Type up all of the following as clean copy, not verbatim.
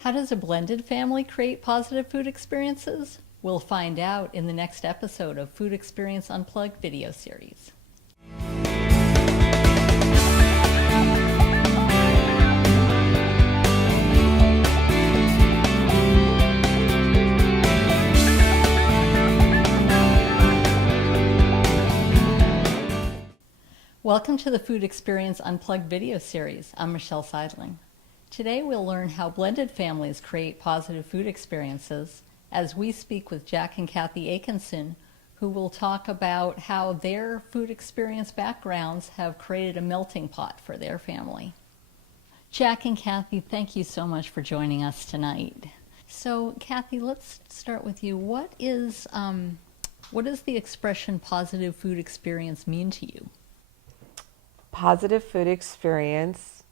How does a blended family create positive food experiences? We'll find out in the next episode of Food Experience Unplugged video series. Welcome to the Food Experience Unplugged video series. I'm Michelle Seidling. Today we'll learn how blended families create positive food experiences as we speak with Jack and Kathy Akenson, who will talk about how their food experience backgrounds have created a melting pot for their family. Jack and Kathy, thank you so much for joining us tonight. So Kathy, let's start with you. What does the expression positive food experience mean to you? Positive food experience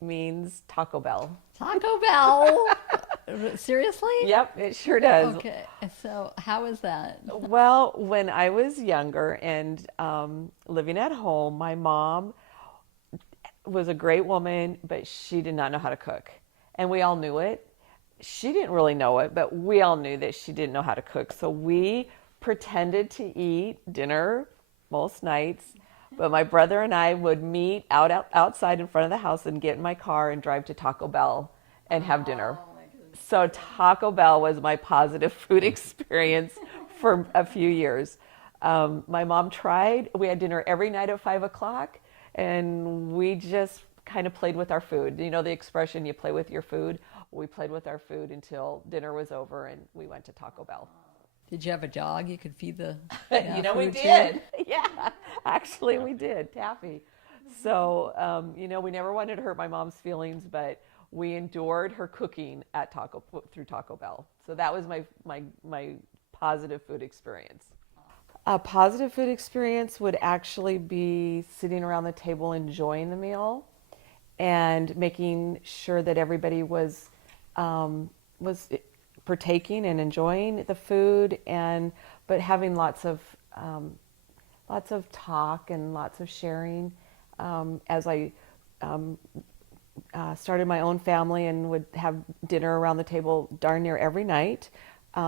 means Taco Bell. Taco Bell? Seriously? Yep, it sure does. Okay, so how is that? Well, when I was younger and living at home, my mom was a great woman, but she did not know how to cook. And we all knew it. She didn't really know it, but we all knew that she didn't know how to cook. So we pretended to eat dinner most nights. But my brother and I would meet outside in front of the house and get in my car and drive to Taco Bell and have dinner. So Taco Bell was my positive food experience for a few years. My mom tried. We had dinner every night at 5 o'clock, and we just kind of played with our food. You know the expression, you play with your food? We played with our food until dinner was over, and we went to Taco Bell. Did you have a dog you could feed the we did. Yeah, actually we did, Taffy. So, we never wanted to hurt my mom's feelings, but we endured her cooking at through Taco Bell. So that was my positive food experience. A positive food experience would actually be sitting around the table enjoying the meal and making sure that everybody was partaking and enjoying the food, but having lots of talk and lots of sharing. As I started my own family and would have dinner around the table darn near every night,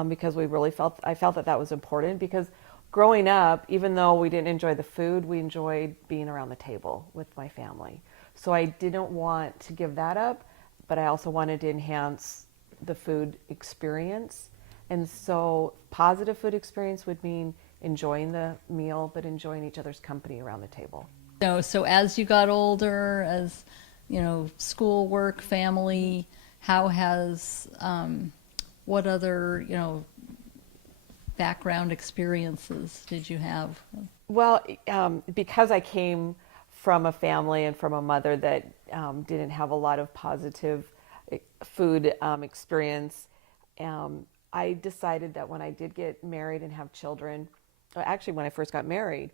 because I felt that was important, because growing up, even though we didn't enjoy the food, we enjoyed being around the table with my family. So I didn't want to give that up, but I also wanted to enhance the food experience. And so positive food experience would mean enjoying the meal, but enjoying each other's company around the table. So as you got older, as school, work, family, how has what other background experiences did you have? Well, because I came from a family and from a mother that didn't have a lot of positive food experience, I decided that when I did get married and have children, actually when I first got married,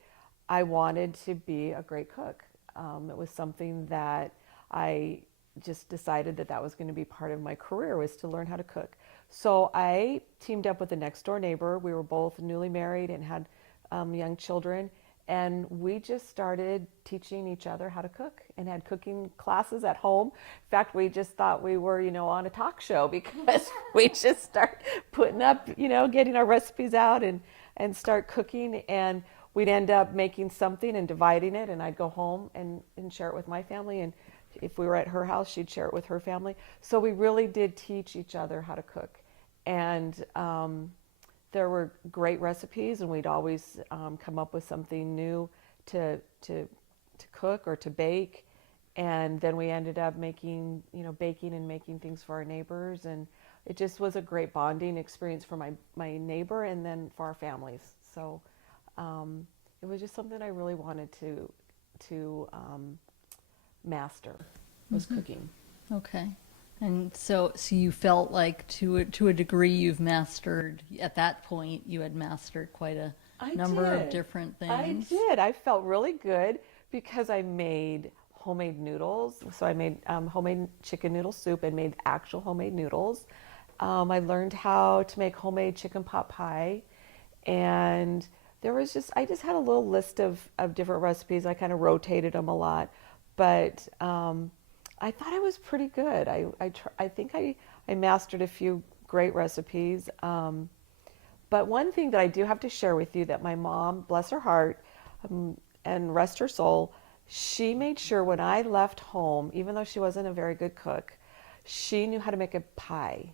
I wanted to be a great cook. It was something that I just decided that was going to be part of my career, was to learn how to cook. So I teamed up with a next door neighbor. We were both newly married and had young children. And we just started teaching each other how to cook and had cooking classes at home. In fact, we just thought we were, on a talk show, because we just start putting up, getting our recipes out and start cooking. And we'd end up making something and dividing it. And I'd go home and share it with my family. And if we were at her house, she'd share it with her family. So we really did teach each other how to cook. And there were great recipes, and we'd always come up with something new to cook or to bake. And then we ended up making, baking and making things for our neighbors. And it just was a great bonding experience for my neighbor and then for our families. So it was just something I really wanted to master, was cooking. Okay. And so you felt like to a degree you've mastered, at that point you had mastered quite a number of different things. I did. I felt really good because I made homemade noodles. So I made homemade chicken noodle soup and made actual homemade noodles. I learned how to make homemade chicken pot pie, and I just had a little list of different recipes. I kind of rotated them a lot, but I thought I was pretty good. I think I mastered a few great recipes. But one thing that I do have to share with you that my mom, bless her heart, and rest her soul, she made sure when I left home, even though she wasn't a very good cook, she knew how to make a pie.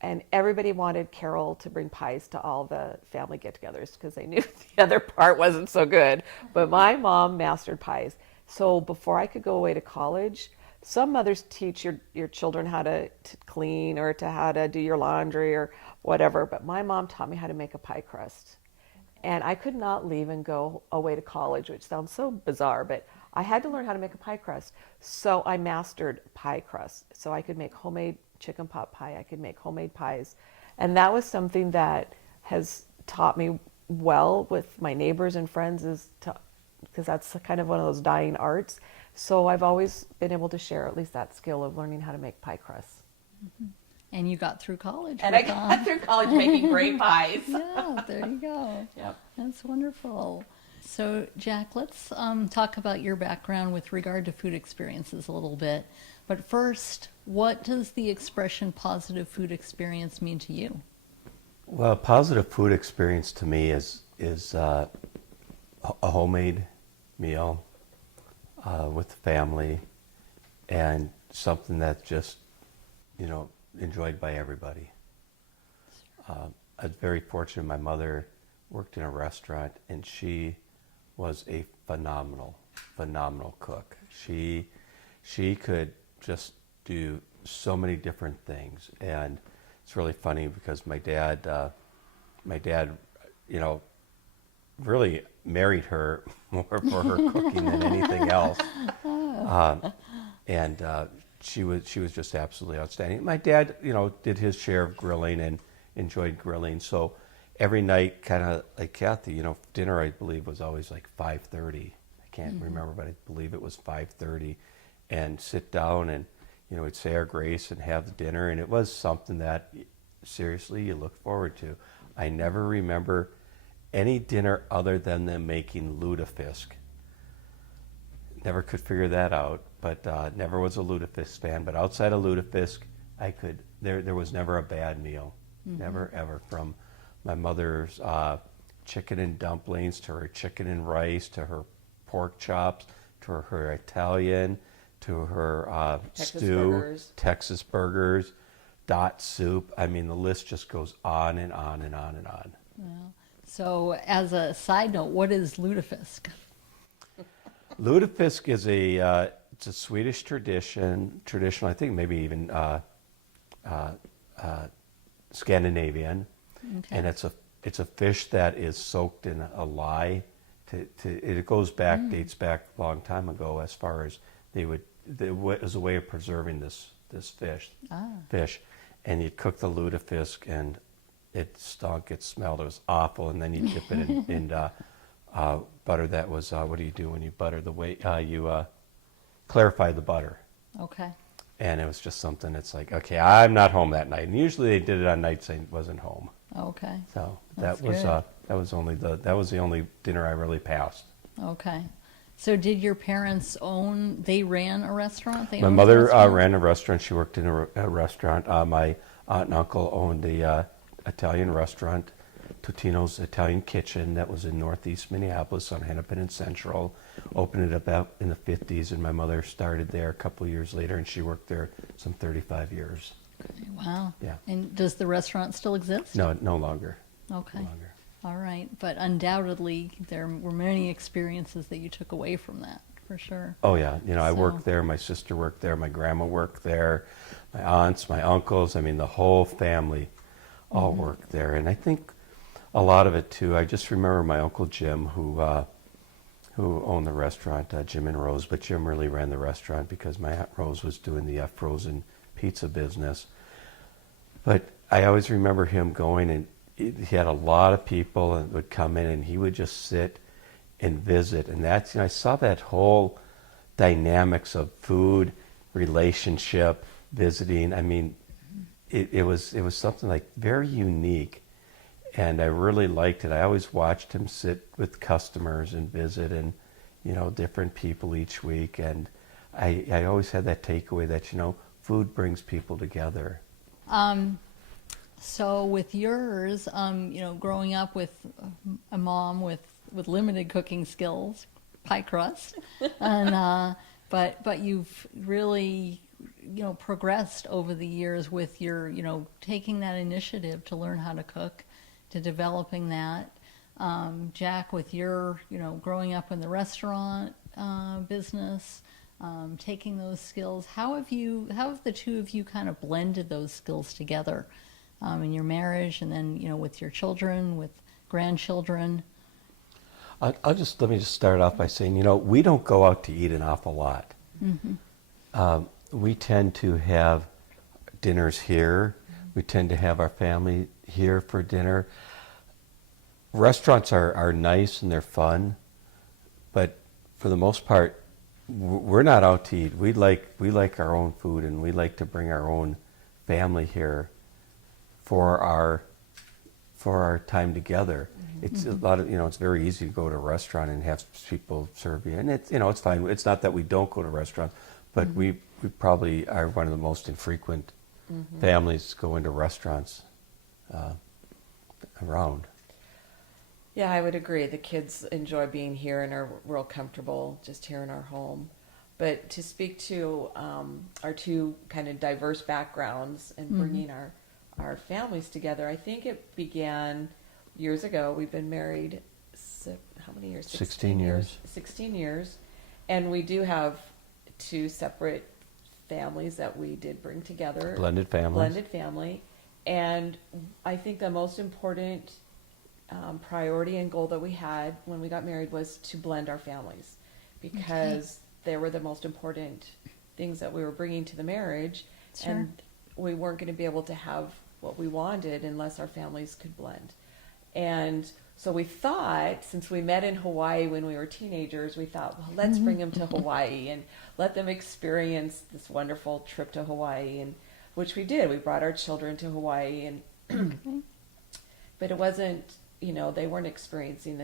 And everybody wanted Carol to bring pies to all the family get-togethers because they knew the other part wasn't so good. But my mom mastered pies. So before I could go away to college, some mothers teach your children how to clean or to how to do your laundry or whatever. But my mom taught me how to make a pie crust. And I could not leave and go away to college, which sounds so bizarre, but I had to learn how to make a pie crust. So I mastered pie crust. So I could make homemade chicken pot pie. I could make homemade pies. And that was something that has taught me well with my neighbors and friends, is because that's kind of one of those dying arts. So I've always been able to share at least that skill of learning how to make pie crusts. Mm-hmm. And you got through college. And I got through college making great pies. Yeah, there you go. Yep. That's wonderful. So, Jack, let's talk about your background with regard to food experiences a little bit. But first, what does the expression positive food experience mean to you? Well, a positive food experience to me is a homemade meal with the family, and something that's just, enjoyed by everybody. I was very fortunate. My mother worked in a restaurant, and she was a phenomenal cook. She could just do so many different things, and it's really funny because my dad, really married her more for her cooking than anything else, and she was just absolutely outstanding. My dad, did his share of grilling and enjoyed grilling. So every night, kind of like Kathy, dinner I believe was always like 5:30. I can't remember, but I believe it was 5:30, and sit down and we'd say our grace and have the dinner, and it was something that seriously you look forward to. I never remember any dinner other than them making lutefisk. Never could figure that out, but never was a lutefisk fan. But outside of lutefisk, there was never a bad meal. Never, ever. From my mother's chicken and dumplings to her chicken and rice to her pork chops to her Italian to her stew, Texas burgers, dot soup. I mean, the list just goes on and on and on and on. Yeah. So, as a side note, what is lutefisk? Lutefisk is it's a Swedish traditional, I think maybe even Scandinavian, Okay. and it's a fish that is soaked in a lye. It goes back, dates back a long time ago, as far as as a way of preserving this fish, and you'd cook the lutefisk, and it stunk, it smelled, it was awful, and then you dip it in butter. That was what do you do when you butter? The way you clarify the butter. Okay. And it was just something that's like, okay, I'm not home that night. And usually they did it on nights I wasn't home. Okay. So That's that good. was the only dinner I really passed. Okay. So did your parents they ran a restaurant? My mother ran a restaurant. She worked in a restaurant. My aunt and uncle owned the Italian restaurant, Totino's Italian Kitchen, that was in northeast Minneapolis on Hennepin and Central. Opened it up out in the 50s, and my mother started there a couple of years later, and she worked there some 35 years. Okay, wow. Yeah. And does the restaurant still exist? No, no longer. Okay. No longer. All right. But undoubtedly, there were many experiences that you took away from that, for sure. Oh, yeah. I So- worked there. My sister worked there. My grandma worked there. My aunts, my uncles. I mean, the whole family all worked there. And I think a lot of it, too, I just remember my Uncle Jim, who owned the restaurant, Jim and Rose. But Jim really ran the restaurant because my Aunt Rose was doing the frozen pizza business. But I always remember him going, and he had a lot of people and would come in, and he would just sit and visit. And that's, I saw that whole dynamics of food, relationship, visiting. I mean, it was something like very unique, and I really liked it. I always watched him sit with customers and visit, and different people each week. And I always had that takeaway that, food brings people together. So with yours, growing up with a mom with limited cooking skills, pie crust, and but you've really progressed over the years with your taking that initiative to learn how to cook, to developing that. Jack, with your growing up in the restaurant business, taking those skills, how have the two of you kind of blended those skills together in your marriage, and then with your children, with grandchildren? Let me just start off by saying, we don't go out to eat an awful lot. Mm-hmm. We tend to have dinners here. We tend to have our family here for dinner. Restaurants are nice and they're fun, but for the most part, we're not out to eat. We like our own food, and we like to bring our own family here for our time together. Mm-hmm. It's a lot of it's very easy to go to a restaurant and have people serve you, and it's fine. It's not that we don't go to restaurants, but mm-hmm. we probably are one of the most infrequent mm-hmm. families go into restaurants around. Yeah, I would agree. The kids enjoy being here and are real comfortable just here in our home. But to speak to our two kind of diverse backgrounds and bringing mm-hmm. our families together, I think it began years ago. We've been married, how many years? 16 years. 16 years. And we do have two separate families that we did bring together. Blended family. And I think the most important priority and goal that we had when we got married was to blend our families, because they were the most important things that we were bringing to the marriage. Sure. And we weren't going to be able to have what we wanted unless our families could blend. And so we thought, since we met in Hawaii when we were teenagers, we thought, well, let's bring them to Hawaii and let them experience this wonderful trip to Hawaii, and which we did. We brought our children to Hawaii, and but it wasn't, they weren't experiencing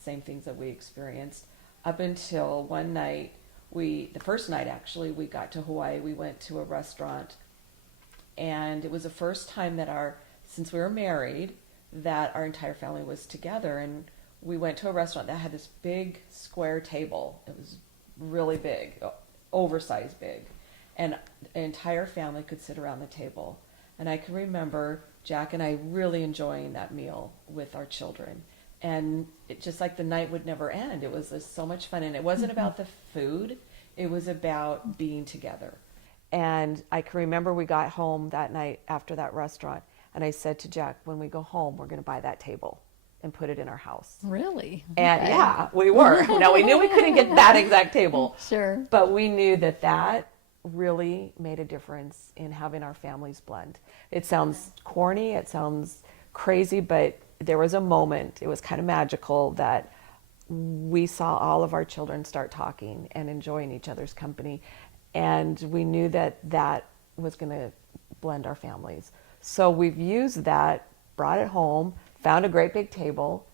same things that we experienced up until one night. The first night actually we got to Hawaii, we went to a restaurant, and it was the first time that since we were married, that our entire family was together. And we went to a restaurant that had this big square table. It was really big, oversized big, and the entire family could sit around the table. And I can remember Jack and I really enjoying that meal with our children. And it just like the night would never end. It was just so much fun. And it wasn't about the food. It was about being together. And I can remember we got home that night after that restaurant. And I said to Jack, when we go home, we're going to buy that table and put it in our house. Really? And yeah, we were. Now, we knew we couldn't get that exact table. Sure. But we knew that really made a difference in having our families blend. It sounds corny, it sounds crazy, but there was a moment, it was kind of magical, that we saw all of our children start talking and enjoying each other's company. And we knew that was going to blend our families. So we've used that, brought it home, found a great big table,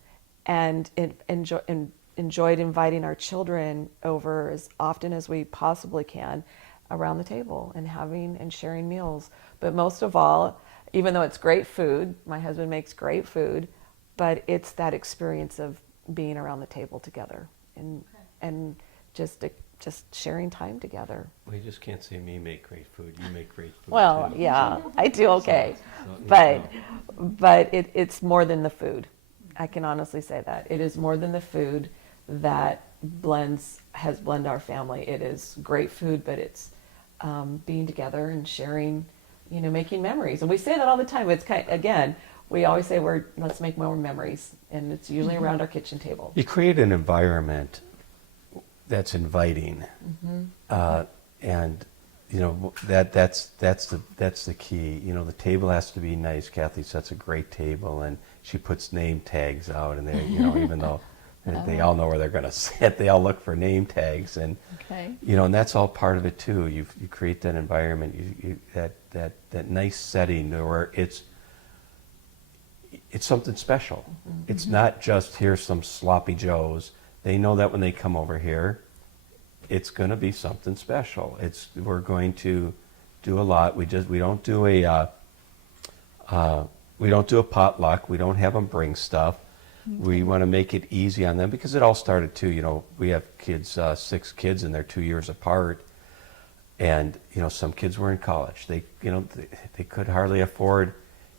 and enjoyed inviting our children over as often as we possibly can around the table and having and sharing meals. But most of all, even though it's great food, my husband makes great food, but it's that experience of being around the table together and just sharing time together. Well, you just can't say me make great food. You make great food. Well, too. yeah, I do okay. But it's more than the food. I can honestly say that. It is more than the food that has blended our family. It is great food, but it's being together and sharing, making memories. And we say that all the time. It's we always say let's make more memories, and it's usually around our kitchen table. You create an environment that's inviting, and that's the key. The table has to be nice. Kathy sets a great table, and she puts name tags out, and they, even though they all know where they're going to sit, they all look for name tags, and and that's all part of it too. You create that environment, that nice setting where it's something special. Mm-hmm. It's not just here's some sloppy joes. They know that when they come over here, it's going to be something special. We're going to do a lot. We don't do a potluck. We don't have them bring stuff. We want to make it easy on them because it all started too. We have kids, 6 kids, and they're 2 years apart. And some kids were in college. They could hardly afford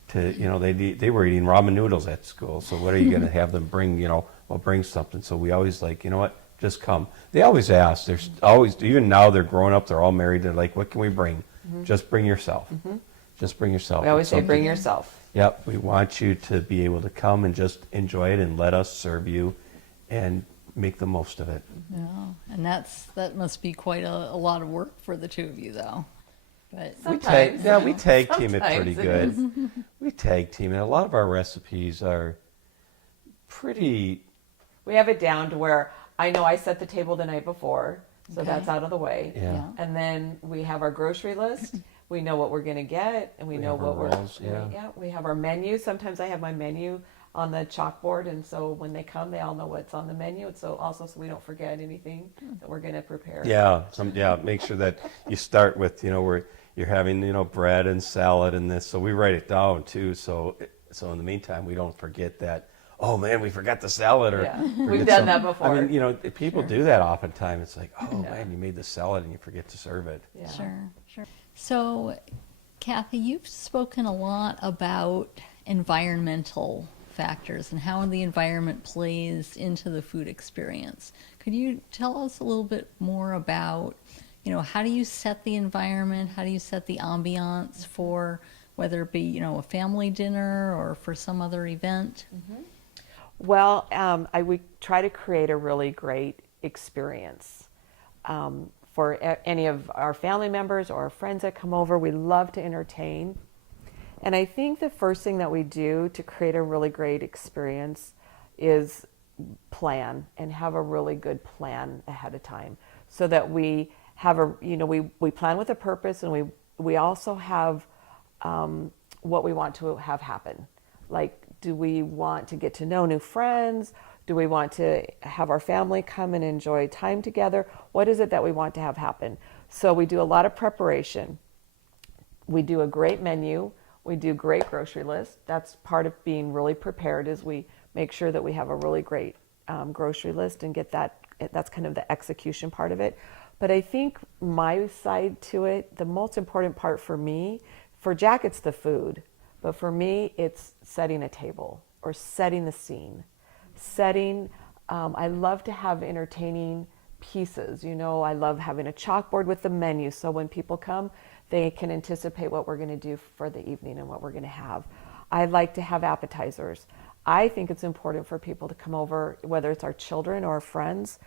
to. They were eating ramen noodles at school. So what are you going to have them bring? Well, bring something. So we always like, what? Just come. They always ask. There's always, even now they're growing up. They're all married. They're like, what can we bring? Just bring yourself. Just bring yourself. We always say, bring yourself. Yep, we want you to be able to come and just enjoy it and let us serve you and make the most of it. Yeah, and that must be quite a lot of work for the two of you, though. But we tag team it pretty good. We tag team it. A lot of our recipes are pretty. We have it down to where I know I set the table the night before, so Okay. that's out of the way. Yeah. And then we have our grocery list. We know what we're going to get, and we know have our what rolls, we have our menu. Sometimes I have my menu on the chalkboard, and so when they come, they all know what's on the menu. And so we don't forget anything that we're going to prepare. Yeah, make sure that you start with, where you're having, bread and salad and this. So we write it down too. So in the meantime, we don't forget that. Oh man, we forgot the salad. Or We've done that before. I mean, people do that oftentimes. It's like, oh man, you made the salad and you forget to serve it. Yeah. Sure. So, Kathy, you've spoken a lot about environmental factors and how the environment plays into the food experience. Could you tell us a little bit more about, how do you set the environment? How do you set the ambiance for whether it be, a family dinner or for some other event? Well, we try to create a really great experience. For any of our family members or our friends that come over, we love to entertain. And I think the first thing that we do to create a really great experience is plan and have a really good plan ahead of time, so that we have we plan with a purpose, and we also have what we want to have happen. Like, do we want to get to know new friends? Do we want to have our family come and enjoy time together? What is it that we want to have happen? So we do a lot of preparation. We do a great menu. We do great grocery list. That's part of being really prepared, is we make sure that we have a really great grocery list and get that. That's kind of the execution part of it. But I think my side to it, the most important part for me, for Jack it's the food, but for me it's setting a table or setting the scene. I love to have entertaining pieces. I love having a chalkboard with the menu, so when people come, they can anticipate what we're going to do for the evening and what we're going to have. I like to have appetizers. I think it's important for people to come over, whether it's our children or our friends,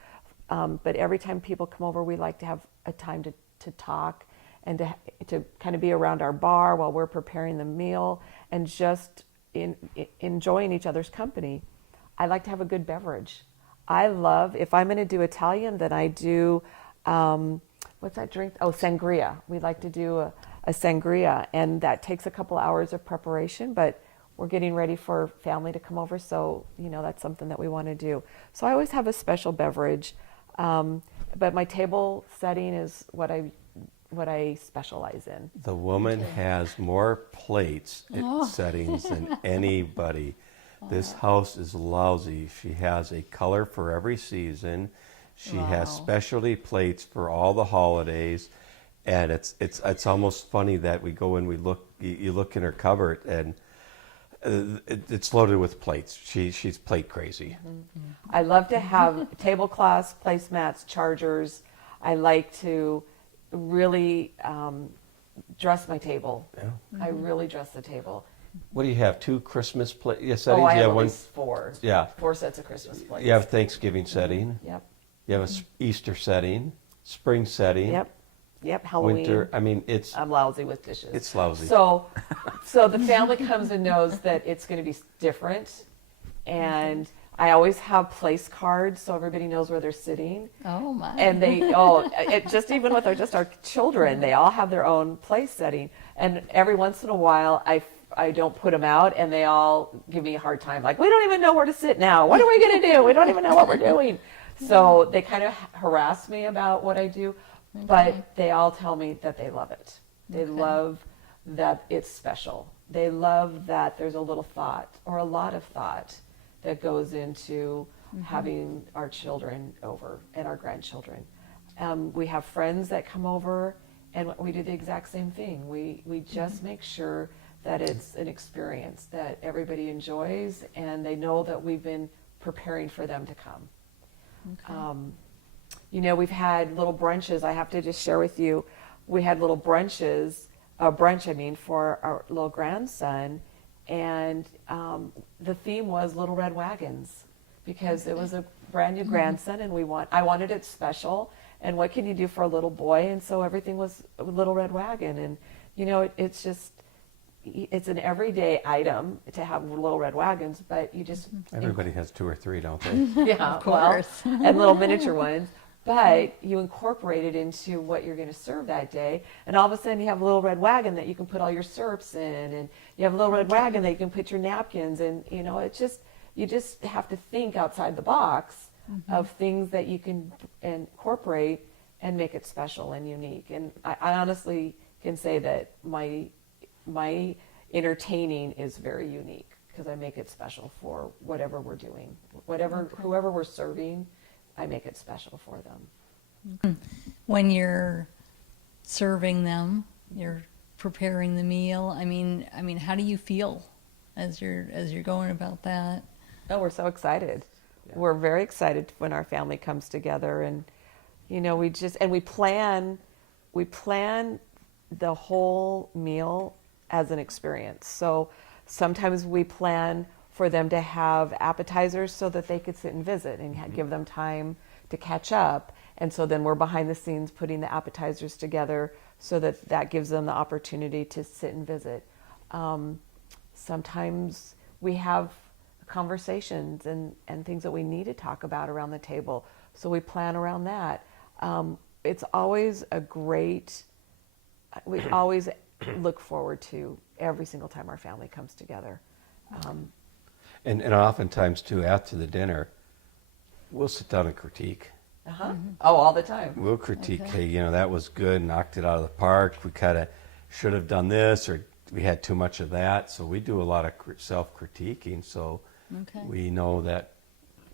but every time people come over, we like to have a time to talk and to kind of be around our bar while we're preparing the meal and just enjoying each other's company. I like to have a good beverage. I love, if I'm going to do Italian, then I do, what's that drink? Oh, sangria. We like to do a sangria, and that takes a couple hours of preparation, but we're getting ready for family to come over, so, that's something that we want to do. So I always have a special beverage, but my table setting is what I specialize in. The woman has more plates settings than anybody. This house is lousy. She has a color for every season. She has specialty plates for all the holidays, and it's almost funny that we go and you look in her cupboard, and it's loaded with plates. She's plate crazy. I love to have tablecloths, placemats, chargers. I like to really dress my table. Yeah. I really dress the table. What do you have? 2 Christmas settings? I have you at least 4. Yeah. 4 sets of Christmas plates. You have a Thanksgiving setting. Yep. You have a Easter setting, spring setting. Yep. Halloween. Winter. I mean, I'm lousy with dishes. It's lousy. So the family comes and knows that it's going to be different, and I always have place cards so everybody knows where they're sitting. Oh my! And just even with our children, they all have their own place setting, and every once in a while I don't put them out, and they all give me a hard time. Like, we don't even know where to sit now. What are we going to do? We don't even know what we're doing. So they kind of harass me about what I do, but they all tell me that they love it. They love that it's special. They love that there's a little thought or a lot of thought that goes into having our children over and our grandchildren. We have friends that come over, and we do the exact same thing. We just make sure that it's an experience that everybody enjoys, and they know that we've been preparing for them to come. You know, we've had little brunches. I have to just share with you, we had little brunches, for our little grandson, and the theme was Little Red Wagons, because it was a brand new grandson, and I wanted it special. And what can you do for a little boy? And so everything was a Little Red Wagon, and you know, it's an everyday item to have little red wagons, but you just Everybody has 2 or 3, don't they? yeah, Of course. well, and little miniature ones. But you incorporate it into what you're going to serve that day, and all of a sudden you have a little red wagon that you can put all your syrups in, and you have a little red wagon that you can put your napkins, and you know, you just have to think outside the box of things that you can incorporate and make it special and unique. And I honestly can say that my entertaining is very unique, because I make it special for whatever we're doing, whoever we're serving. I make it special for them. When you're serving them, you're preparing the meal. I mean, how do you feel as you're going about that? Oh, we're so excited. Yeah. We're very excited when our family comes together, and you know, we plan the whole meal as an experience. So sometimes we plan for them to have appetizers so that they could sit and visit and give them time to catch up. And so then we're behind the scenes putting the appetizers together so that gives them the opportunity to sit and visit. Sometimes we have conversations and things that we need to talk about around the table. So we plan around that. It's always we always look forward to every single time our family comes together. And oftentimes, too, after the dinner, we'll sit down and critique. Oh, all the time. We'll critique, hey, you know, that was good, knocked it out of the park. We kind of should have done this, or we had too much of that. So we do a lot of self-critiquing, so we know that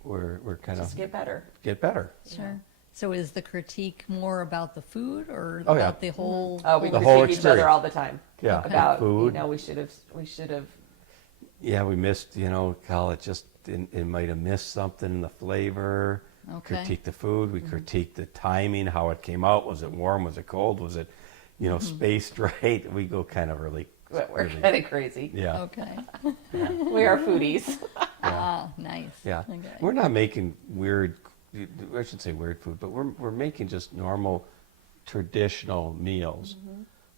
we're kind of... Just get better. Get better. Sure. Yeah. So is the critique more about the food or Oh, about yeah. the whole... Oh, we The critique whole each experience. other all the time. Yeah. About, Food. you know, we should have... Yeah, we missed, you know, it might have missed something in the flavor. Okay. Critique the food. We critique the timing, how it came out. Was it warm? Was it cold? Was it, you know, spaced right? We go kind of really... We're kind of crazy. Yeah. Okay. We are foodies. Ah, nice. Yeah. Okay. We're not making weird, I shouldn't say weird food, but we're making just normal, traditional meals.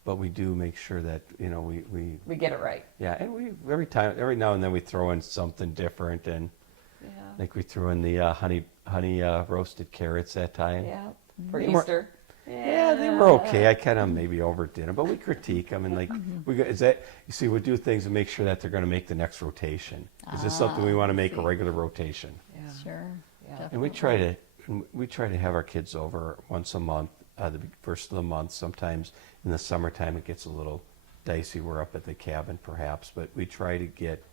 But we do make sure that, you know, We get it right. yeah, and every now and then we throw in something different, and Yeah. I think we threw in the honey roasted carrots that time. Yeah. For They were- Easter. Yeah, they were okay. I kind of maybe overdid them, but we critique them, and like you see, we do things to make sure that they're going to make the next rotation. Is this something we want to make a regular rotation? Yeah. Sure. Yeah. And we try to have our kids over once a month, the first of the month. Sometimes in the summertime it gets a little dicey. We're up at the cabin perhaps, but we try to get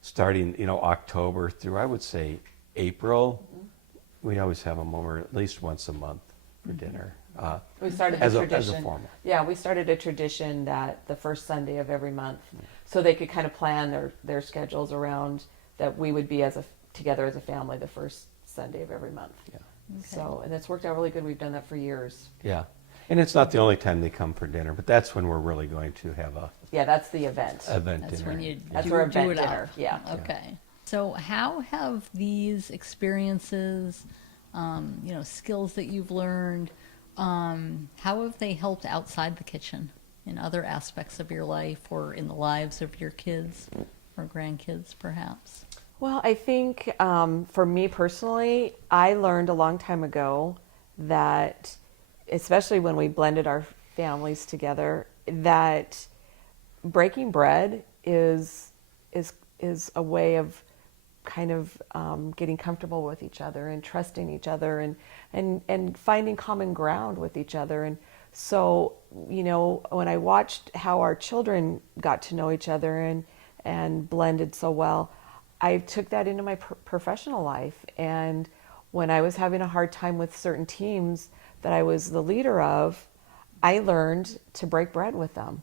starting, you know, October through, I would say, April. We always have them over at least once a month for dinner. We started as the a tradition. formal. Yeah, we started a tradition that the first Sunday of every month, so they could kind of plan their schedules around that we would be together as a family the first Sunday of every month. Yeah. So, and it's worked out really good. We've done that for years. Yeah. And it's not the only time they come for dinner, but that's when we're really going to have a Yeah, that's the event. event That's dinner. when you That's do, our do event it dinner. up. Yeah. Okay. So how have these experiences, you know, skills that you've learned, how have they helped outside the kitchen in other aspects of your life or in the lives of your kids or grandkids, perhaps? Well, I think for me personally, I learned a long time ago that, especially when we blended our families together, that breaking bread is a way of kind of getting comfortable with each other and trusting each other and finding common ground with each other. And so, when I watched how our children got to know each other and blended so well, I took that into my professional life. And when I was having a hard time with certain teams that I was the leader of, I learned to break bread with them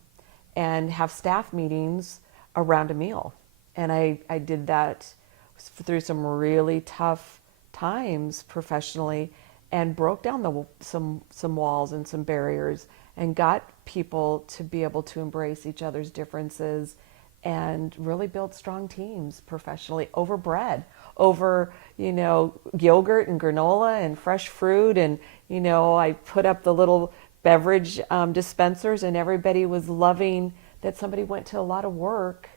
and have staff meetings around a meal. And I did that through some really tough times professionally, and broke down some walls and some barriers, and got people to be able to embrace each other's differences and really build strong teams professionally over bread, over yogurt and granola and fresh fruit. And I put up the little beverage dispensers, and everybody was loving that somebody went to a lot of work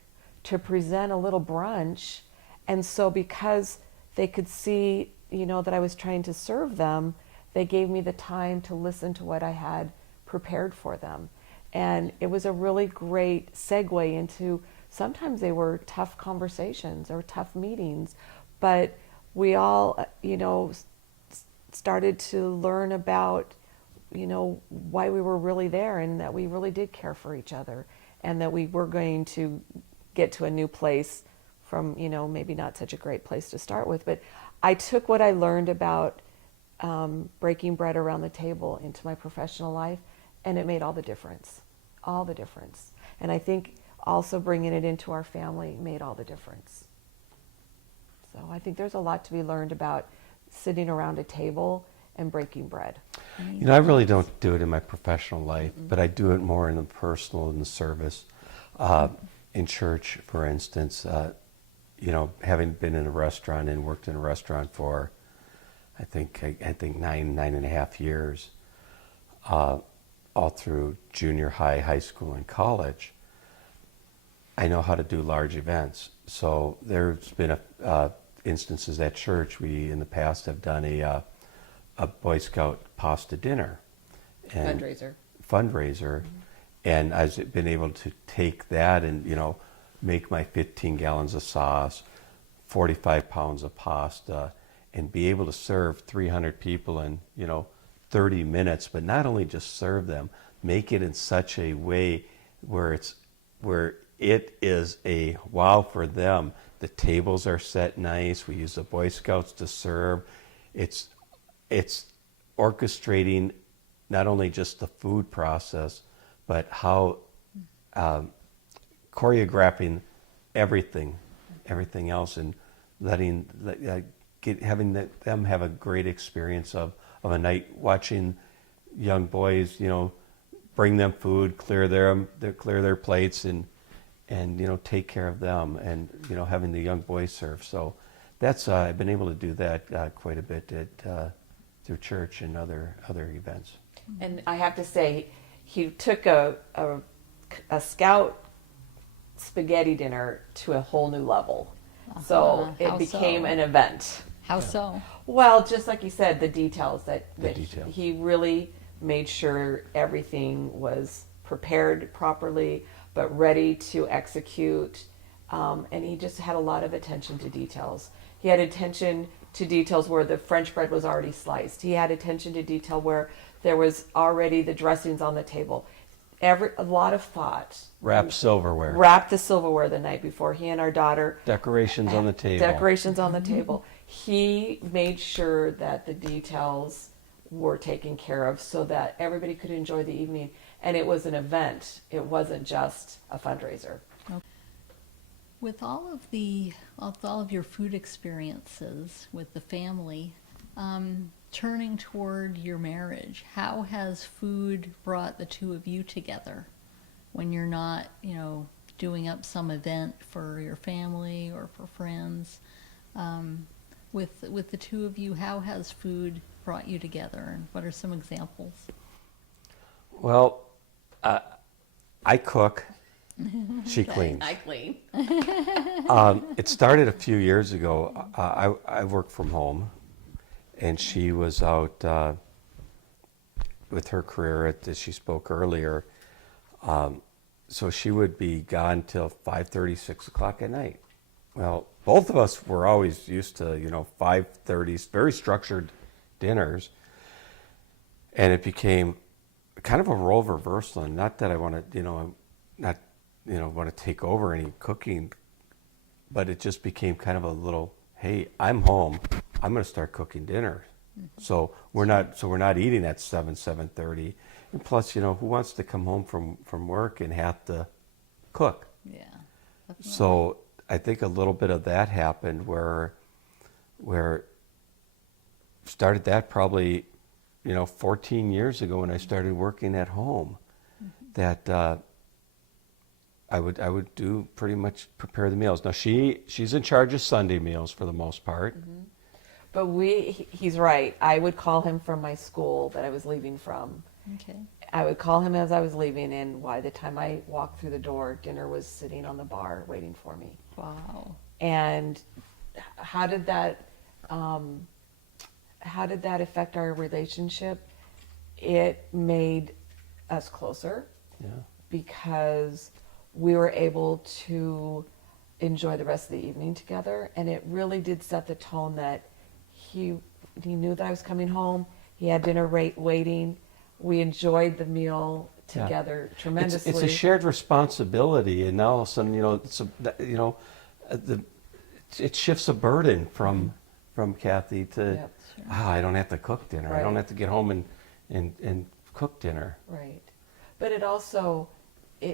to present a little brunch. And so because they could see that I was trying to serve them, they gave me the time to listen to what I had prepared for them. And it was a really great segue into, sometimes they were tough conversations or tough meetings, but we all, started to learn about, why we were really there, and that we really did care for each other, and that we were going to get to a new place from, maybe not such a great place to start with. But I took what I learned about breaking bread around the table into my professional life, and it made all the difference. And I think also bringing it into our family made all the difference. So I think there's a lot to be learned about sitting around a table and breaking bread. I really don't do it in my professional life, but I do it more in the personal, in the service. In church, for instance, having been in a restaurant and worked in a restaurant for, I think 9.5 years, all through junior high, high school, and college, I know how to do large events. So there's been instances at church. We in the past have done a Boy Scout pasta dinner, and fundraiser, and I've been able to take that and make my 15 gallons of sauce, 45 pounds of pasta, and be able to serve 300 people in 30 minutes. But not only just serve them, make it in such a way where it is a wow for them. The tables are set nice. We use the Boy Scouts to serve. It's orchestrating not only just the food process, but how choreographing everything else, and having them have a great experience of a night, watching young boys, bring them food, clear their plates, and take care of them, and having the young boys serve. So that's I've been able to do that quite a bit through church and other events. And I have to say, he took a scout spaghetti dinner to a whole new level. So it became an event. How so? Well, just like you said, the details that detail. He really made sure everything was prepared properly, but ready to execute. And he just had a lot of attention to details. He had attention to details where the French bread was already sliced. He had attention to detail where there was already the dressings on the table. A lot of thought. Wrapped the silverware the night before. He and our daughter. Decorations on the table. He made sure that the details were taken care of so that everybody could enjoy the evening. And it was an event. It wasn't just a fundraiser. With all of your food experiences with the family, turning toward your marriage, how has food brought the two of you together when you're not, doing up some event for your family or for friends? With the two of you, how has food brought you together, and what are some examples? Well, I cook. She cleans. I clean. It started a few years ago. I work from home, and she was out with her career, as she spoke earlier. So she would be gone till 5:30, 6 o'clock at night. well, both of us were always used to, 5:30, very structured dinners. And it became kind of a role reversal. And not that I want to, not, want to take over any cooking, but it just became kind of a little, hey, I'm home. I'm going to start cooking dinner. So we're not eating at 7:30. And plus, who wants to come home from work and have to cook? Yeah. Definitely. So I think a little bit of that happened where started that probably 14 years ago when I started working at home, that I would do pretty much prepare the meals. Now she's in charge of Sunday meals for the most part. But he's right. I would call him from my school that I was leaving from. Okay. I would call him as I was leaving, and by the time I walked through the door, dinner was sitting on the bar waiting for me. Wow. And how did that affect our relationship? It made us closer. Yeah. Because we were able to enjoy the rest of the evening together, and it really did set the tone that he knew that I was coming home. He had dinner waiting. We enjoyed the meal together tremendously. It's a shared responsibility, and now all of a sudden, it shifts a burden from Kathy to, Yep. Sure. I don't have to cook dinner. I don't Right. have to get home and cook dinner. Right. But it also,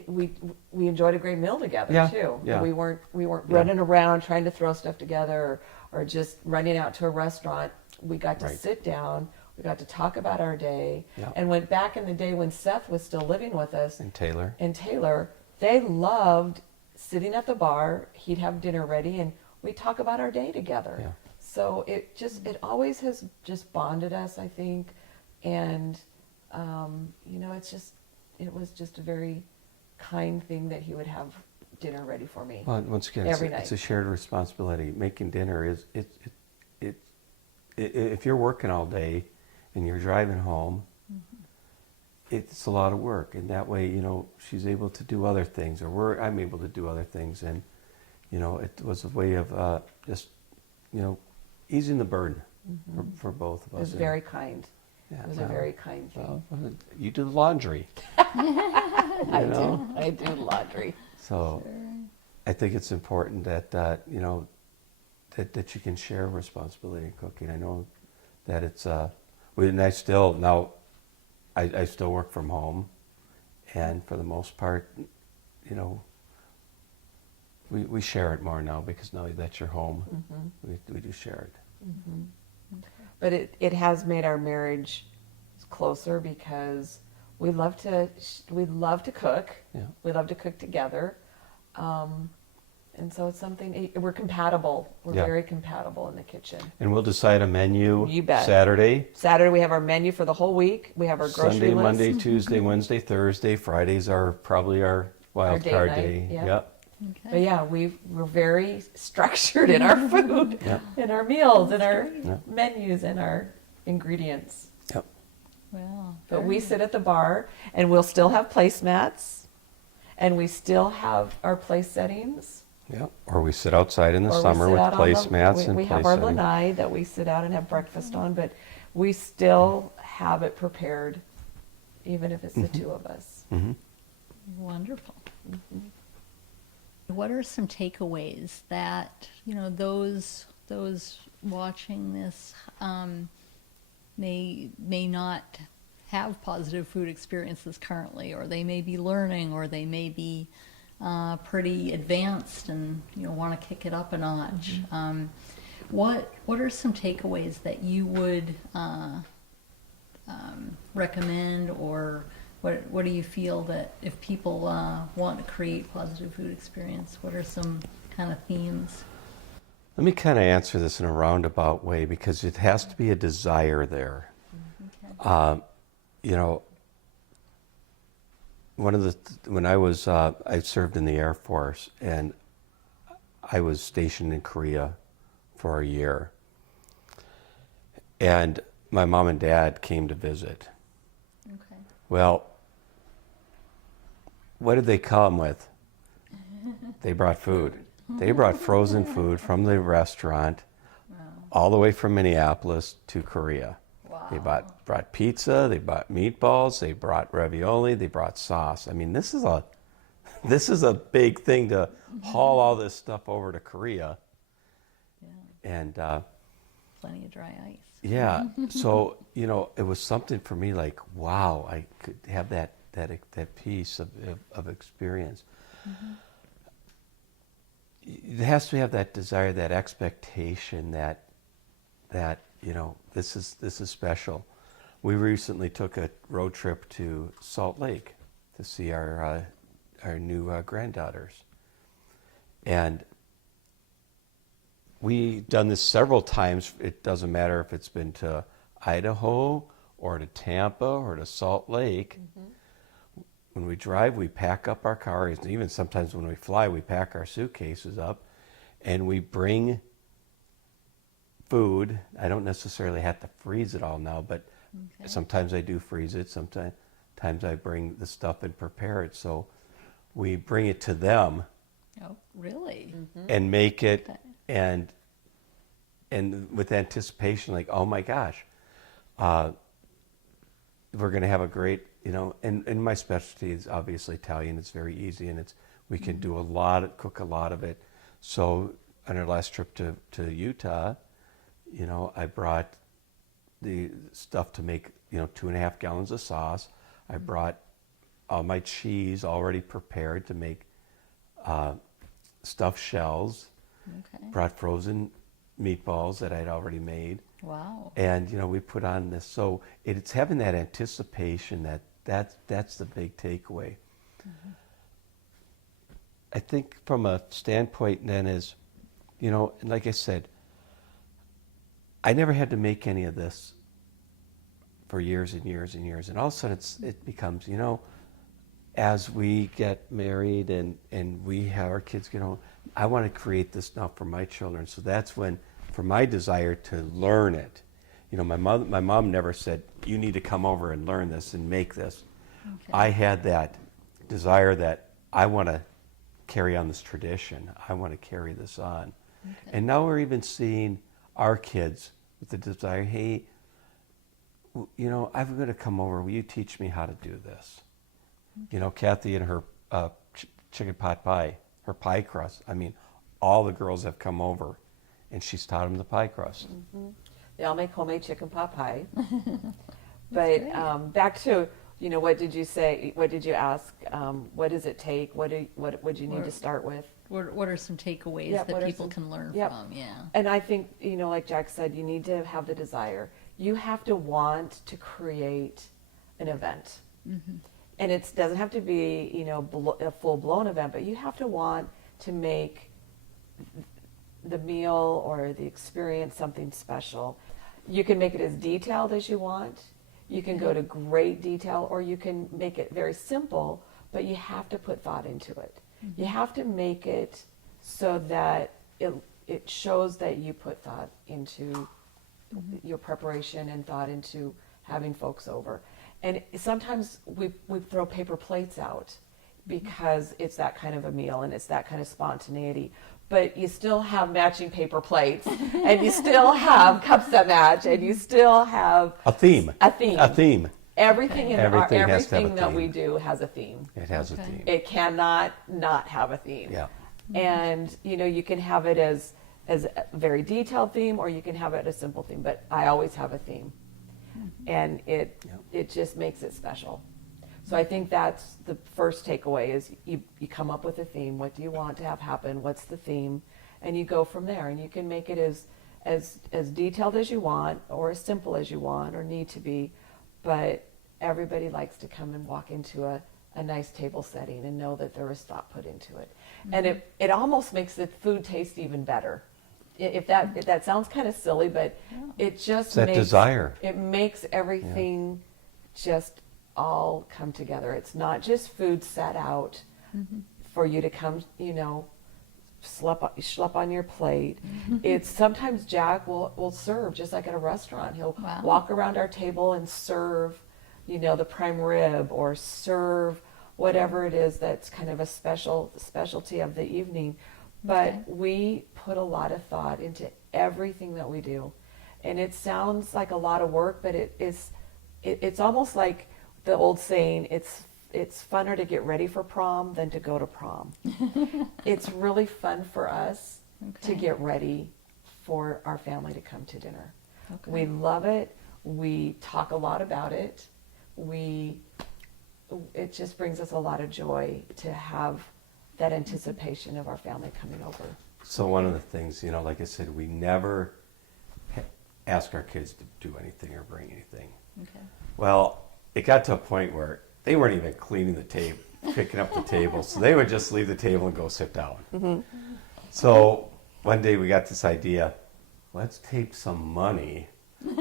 we enjoyed a great meal together Yeah, too. yeah. We weren't Yeah. running around trying to throw stuff together or just running out to a restaurant. We got to Right. sit down. We got to talk about our day. Yeah. And went back in the day when Seth was still living with us And Taylor. and Taylor, they loved sitting at the bar. He'd have dinner ready and we'd talk about our day together. Yeah. So it always has just bonded us, I think. And, it was just a very kind thing that he would have dinner ready for me. Well, once again, Every it's night. a shared responsibility. Making dinner is if you're working all day and you're driving home, it's a lot of work, and that way, she's able to do other things, or I'm able to do other things, and it was a way of just easing the burden for both of us. It was And, very kind. yeah, It was a very kind thing. well, you do the laundry. I do laundry. So I think it's important that that you can share responsibility in cooking. I know that it's and I still now I still work from home, and for the most part, we share it more now because now that you're home, we do share it. But it has made our marriage closer because we love to cook. Yeah. We love to cook together. And so it's something, we're compatible. We're Yeah. very compatible in the kitchen. And we'll decide a menu You bet. Saturday, Saturday we have our menu for the whole week. We have our grocery Sunday, list. Monday, Tuesday, Wednesday, Thursday. Fridays are probably our wild date card night, day. yeah. Yep. But Okay. yeah, we're very structured in our food, Yeah. in our meals, in our Yeah. menus, and our ingredients. Yep. Well. But very we good. sit at the bar, and we'll still have placemats, and we still have our place settings. Yep. Or we sit outside in the Or we summer sit with out on the- placemats and we have place our setting. lanai that we sit out and have breakfast on, but we still have it prepared, even if it's the two of us. Mhm. Wonderful. What are some takeaways that those watching this may not have positive food experiences currently, or they may be learning, or they may be pretty advanced and want to kick it up a notch? What are some takeaways that you would recommend, or what do you feel that if people want to create positive food experience, what are some kind of themes? Let me kind of answer this in a roundabout way because it has to be a desire there. Okay. When I served in the Air Force, and I was stationed in Korea for a year, and my mom and dad came to visit. Okay. Well, what did they come with? They brought food. They brought frozen food from the restaurant all the way from Minneapolis to Korea. Wow. They brought pizza, they brought meatballs, they brought ravioli, they brought sauce. I mean, this is a big thing to haul all this stuff over to Korea. Yeah. And Plenty of dry ice. yeah, so it was something for me like, wow, I could have that piece of experience. It has to have that desire, that expectation that this is special. We recently took a road trip to Salt Lake to see our new granddaughters, and we've done this several times. It doesn't matter if it's been to Idaho or to Tampa or to Salt Lake. When we drive, we pack up our cars. Even sometimes when we fly, we pack our suitcases up and we bring food. I don't necessarily have to freeze it all now, but sometimes I do freeze it. Sometimes I bring the stuff and prepare it. So we bring it to them. Oh, really? And make it and with anticipation, like, oh my gosh, we're going to have a great, and my specialty is obviously Italian. It's very easy, and we can do cook a lot of it. So on our last trip to Utah, I brought the stuff to make 2.5 gallons of sauce. I brought all my cheese already prepared to make stuffed shells. Okay. Brought frozen meatballs that I'd already made. Wow. And we put on this. So it's having that anticipation that's the big takeaway. I think from a standpoint then is, and like I said, I never had to make any of this for years and years and years. And all of a sudden it becomes, as we get married and we have our kids get home, I want to create this now for my children. So that's when, for my desire to learn it, my mom never said, you need to come over and learn this and make this. Okay. I had that desire that I want to carry on this tradition. I want to carry this on. Okay. And now we're even seeing our kids with the desire, hey, I'm going to come over. Will you teach me how to do this? Okay. Kathy and her chicken pot pie, her pie crust. I mean, all the girls have come over, and she's taught them the pie crust. They all make homemade chicken pot pie. But back to, what did you say? What did you ask? What does it take? What would you need to start with? What are some takeaways that people can learn from? Yeah. And I think, like Jack said, you need to have the desire. You have to want to create an event. And it doesn't have to be, a full-blown event, but you have to want to make the meal or the experience something special. You can make it as detailed as you want. You can go to great detail, or you can make it very simple, but you have to put thought into it. You have to make it so that it shows that you put thought into your preparation and thought into having folks over. And sometimes we throw paper plates out because it's that kind of a meal and it's that kind of spontaneity. But you still have matching paper plates, and you still have cups that match, and you still have a theme. Everything Everything that we do has a theme. It has a theme. It cannot not have a theme. Yeah. And you can have it as a very detailed theme, or you can have it a simple theme. But I always have a theme, and it just makes it special. So I think that's the first takeaway: is you come up with a theme. What do you want to have happen? What's the theme? And you go from there. And you can make it as detailed as you want, or as simple as you want, or need to be. But everybody likes to come and walk into a nice table setting and know that there was thought put into it. And it almost makes the food taste even better. If that sounds kind of silly, but it just makes desire. It makes everything just all come together. It's not just food set out for you to come, schlep on your plate. It's sometimes Jack will serve just like at a restaurant. He'll walk around our table and serve, the prime rib, or serve whatever it is that's kind of a specialty of the evening. but Okay. we put a lot of thought into everything that we do. And it sounds like a lot of work, but it's almost like the old saying, it's funner to get ready for prom than to go to prom. It's really fun for us to Okay. get ready for our family to come to dinner. Okay. We love it. We talk a lot about it. It just brings us a lot of joy to have that anticipation of our family coming over. So one of the things, you know, like I said, we never ask our kids to do anything or bring anything. Okay. Well, it got to a point where they weren't even cleaning the table, picking up the table, so they would just leave the table and go sit down. Mm-hmm. So one day we got this idea, let's tape some money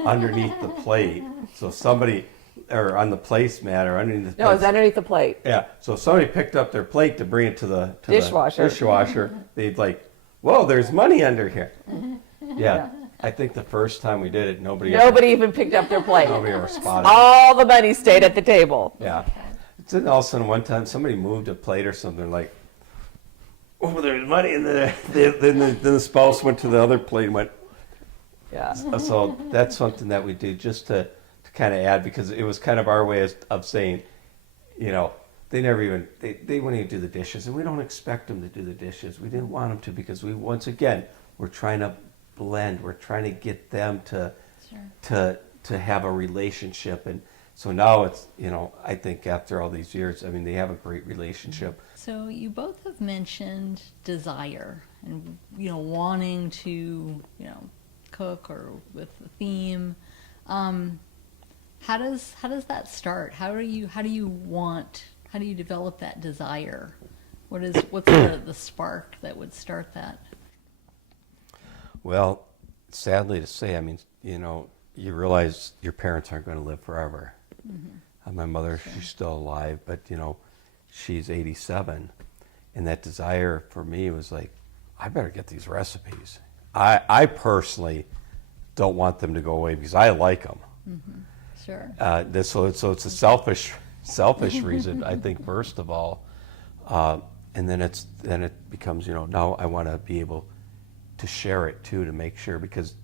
underneath the plate, so somebody, or on the placemat or underneath the No, it's underneath the plate. Yeah, so if somebody picked up their plate to bring it to the Dishwasher. dishwasher, they'd like, whoa, there's money under here. Yeah, I think the first time we did it, nobody Nobody even picked up their plate. ever spotted it. All the money stayed at the table. Yeah. Then all of a sudden, one time, somebody moved a plate or something, like, oh, there's money in there. Then the spouse went to the other plate and went, Yeah. so that's something that we do just to kind of add, because it was kind of our way of saying, you know, they never even, they wouldn't even do the dishes, and we don't expect them to do the dishes. We didn't want them to, because once again, we're trying to blend. We're trying to get them to have a relationship. And so now it's, you know, I think after all these years, I mean, they have a great relationship. So you both have mentioned desire and, you know, wanting to, you know, cook or with a theme. How does that start? How do you develop that desire? What's the spark that would start that? Well, sadly to say, I mean, you know, you realize your parents aren't going to live forever. Mm-hmm. My mother, sure. She's still alive, but, you know, she's 87. And that desire for me was like, I better get these recipes. I personally don't want them to go away because I like them. Mm-hmm. Sure. So it's a selfish reason, I think, first of all. And then it becomes, you know, now I want to be able to share it too, to make sure, because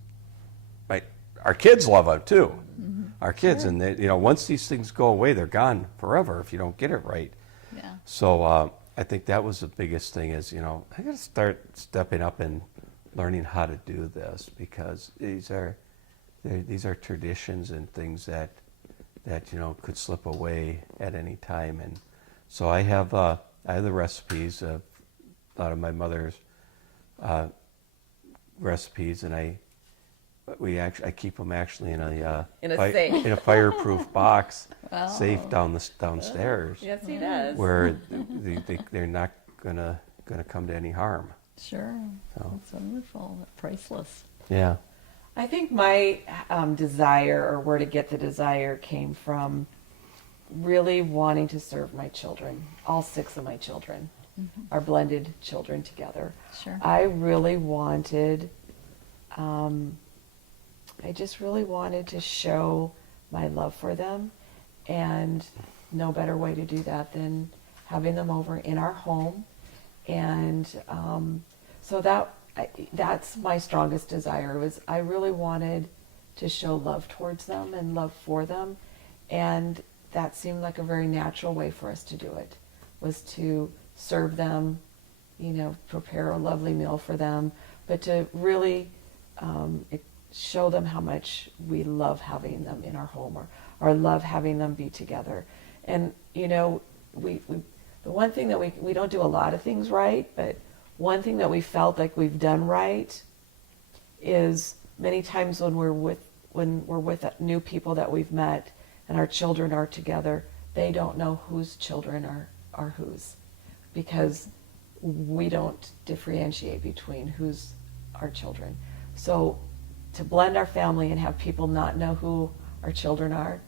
our kids love it too. Mm-hmm. Our kids, sure. And they, you know, once these things go away, they're gone forever if you don't get it right. Yeah. So I think that was the biggest thing, is, you know, I got to start stepping up and learning how to do this, because these are traditions and things that you know could slip away at any time. And so I have the recipes of a lot of my mother's recipes, and I keep them actually in a safe. in a fireproof box, Wow. safe downstairs. Yes, he does. Where they're not gonna come to any harm. Sure. So. That's wonderful. Priceless. Yeah. I think my desire, or where to get the desire, came from really wanting to serve my children. All 6 of my children, mm-hmm. are blended children together. Sure. I really wanted, I just really wanted to show my love for them, and no better way to do that than having them over in our home. And so that's my strongest desire, was I really wanted to show love towards them and love for them, and that seemed like a very natural way for us to do it, was to serve them, you know, prepare a lovely meal for them, but to really show them how much we love having them in our home, or love having them be together. And, you know, the one thing that we don't do a lot of things right, but one thing that we felt like we've done right is many times when we're with new people that we've met and our children are together, they don't know whose children are whose, because we don't differentiate between who's our children. So to blend our family and have people not know who our children are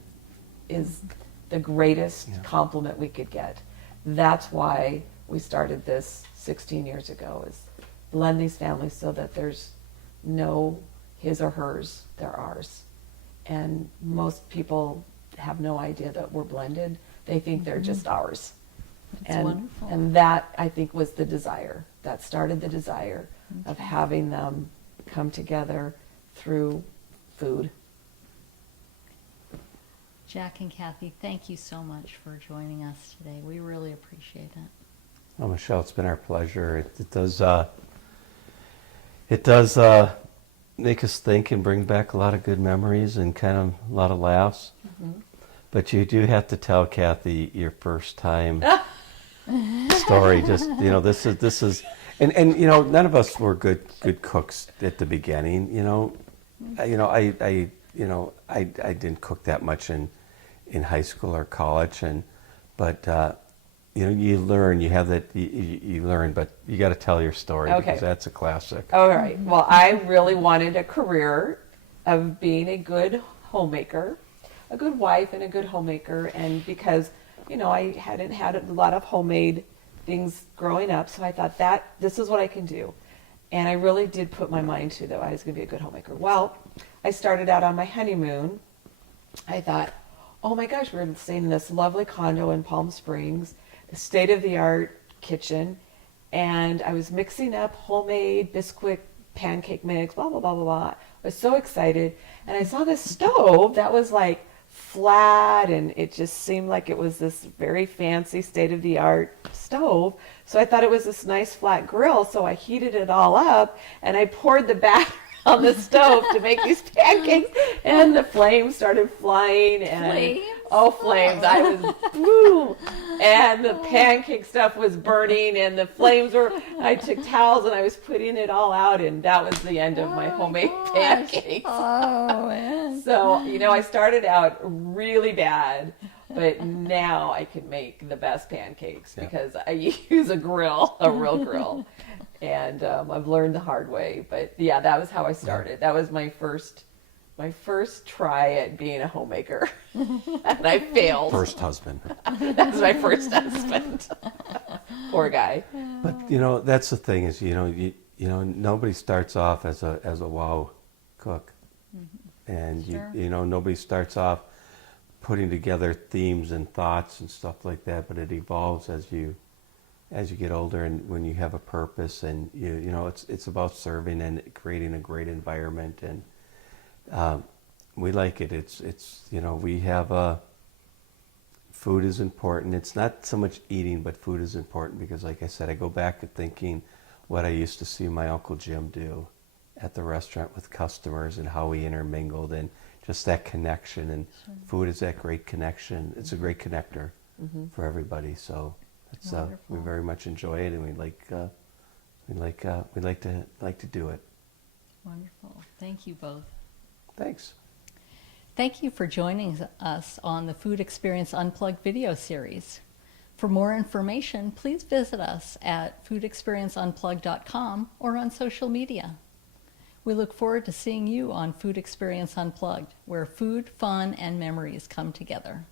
is the greatest compliment we could get. That's why we started this 16 years ago, is blend these families so that there's no his or hers, they're ours. And most people have no idea that we're blended. They think they're just ours. It's wonderful. And that, I think, was the desire. That started the desire of having them come together through food. Jack and Kathy, thank you so much for joining us today. We really appreciate it. Oh, Michelle, it's been our pleasure. It does make us think and bring back a lot of good memories and kind of a lot of laughs. Mm-hmm. But you do have to tell Kathy your first time story. Just this is, and none of us were good cooks at the beginning. I didn't cook that much in high school or college, but you learn. You have that. You learn, but you got to tell your story because that's a classic. All right. Well, I really wanted a career of being a good homemaker, a good wife, and a good homemaker, and because I hadn't had a lot of homemade things growing up, so I thought that this is what I can do. And I really did put my mind to that I was going to be a good homemaker. Well, I started out on my honeymoon. I thought, oh my gosh, we're staying in this lovely condo in Palm Springs, a state-of-the-art kitchen, and I was mixing up homemade Bisquick pancake mix, blah, blah, blah, blah, blah. I was so excited, and I saw this stove that was like flat, and it just seemed like it was this very fancy state-of-the-art stove. So I thought it was this nice flat grill, so I heated it all up, and I poured the batter on the stove to make these pancakes, and the flames started flying. And Flames? Oh, flames. I was, woo! And the pancake stuff was burning, and the flames were, I took towels and I was putting it all out, and that was the end of my homemade pancakes. Oh, man. So, I started out really bad, but now I can make the best pancakes because I use a grill, a real grill. And I've learned the hard way. But yeah, that was how I started. That was my first try at being a homemaker. And I failed. First husband. That was my first husband. Poor guy. But that's the thing is nobody starts off as a wow cook, and Sure. nobody starts off putting together themes and thoughts and stuff like that. But it evolves as you get older, and when you have a purpose, and it's about serving and creating a great environment, and we like it. It's we have food is important. It's not so much eating, but food is important because, like I said, I go back to thinking what I used to see my Uncle Jim do at the restaurant with customers and how we intermingled and just that connection. And food is that great connection. It's a great connector for everybody. So it's we very much enjoy it, and we like to do it. Wonderful. Thank you both. Thanks. Thank you for joining us on the Food Experience Unplugged video series. For more information, please visit us at foodexperienceunplugged.com or on social media. We look forward to seeing you on Food Experience Unplugged, where food, fun, and memories come together.